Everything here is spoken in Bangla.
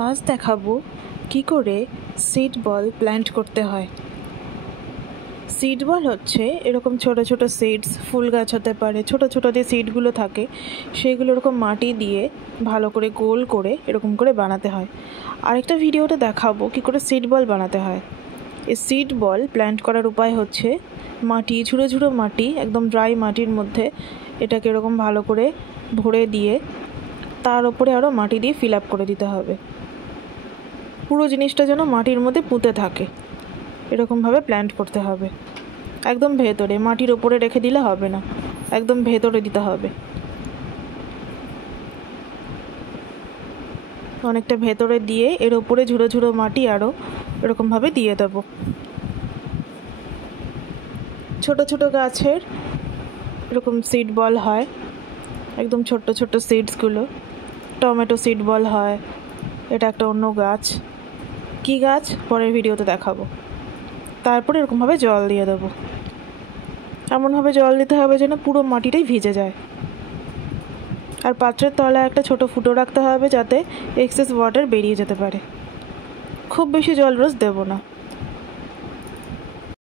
আজ দেখাবো কি করে সিড বল প্ল্যান্ট করতে হয়। সিড বল হচ্ছে এরকম ছোট ছোট সিডস, ফুল গাছ হতে পারে, ছোট ছোট যে সিডগুলো থাকে সেগুলো এরকম মাটি দিয়ে ভালো করে গোল করে এরকম করে বানাতে হয়। আরেকটা ভিডিওতে দেখাবো কি করে সিড বল বানাতে হয়। এই সিড বল প্ল্যান্ট করার উপায় হচ্ছে মাটি, ঝুড়ো ঝুড়ো মাটি, একদম ড্রাই মাটির মধ্যে এটাকে এরকম ভালো করে ভরে দিয়ে তার ওপরে আরও মাটি দিয়ে ফিল আপ করে দিতে হবে। পুরো জিনিসটা যেন মাটির মধ্যে পুঁতে থাকে, এরকমভাবে প্ল্যান্ট করতে হবে। একদম ভেতরে, মাটির ওপরে রেখে দিলে হবে না, একদম ভেতরে দিতে হবে। অনেকটা ভেতরে দিয়ে এর ওপরে ঝুড়ো ঝুড়ো মাটি আরও এরকমভাবে দিয়ে দেবো। ছোট ছোট গাছের এরকম সিড বল হয়, একদম ছোট্ট ছোট্ট সিডসগুলো। টমেটো সিড বল হয়। এটা একটা অন্য গাছ, কী গাছ পরের ভিডিওতে দেখাবো। তারপরে এরকমভাবে জল দিয়ে দেবো। এমনভাবে জল দিতে হবে যেন পুরো মাটিটাই ভিজে যায়। আর পাত্রের তলায় একটা ছোট ফুটো রাখতে হবে যাতে এক্সেস ওয়াটার বেরিয়ে যেতে পারে। খুব বেশি জল রোজ দেবো না।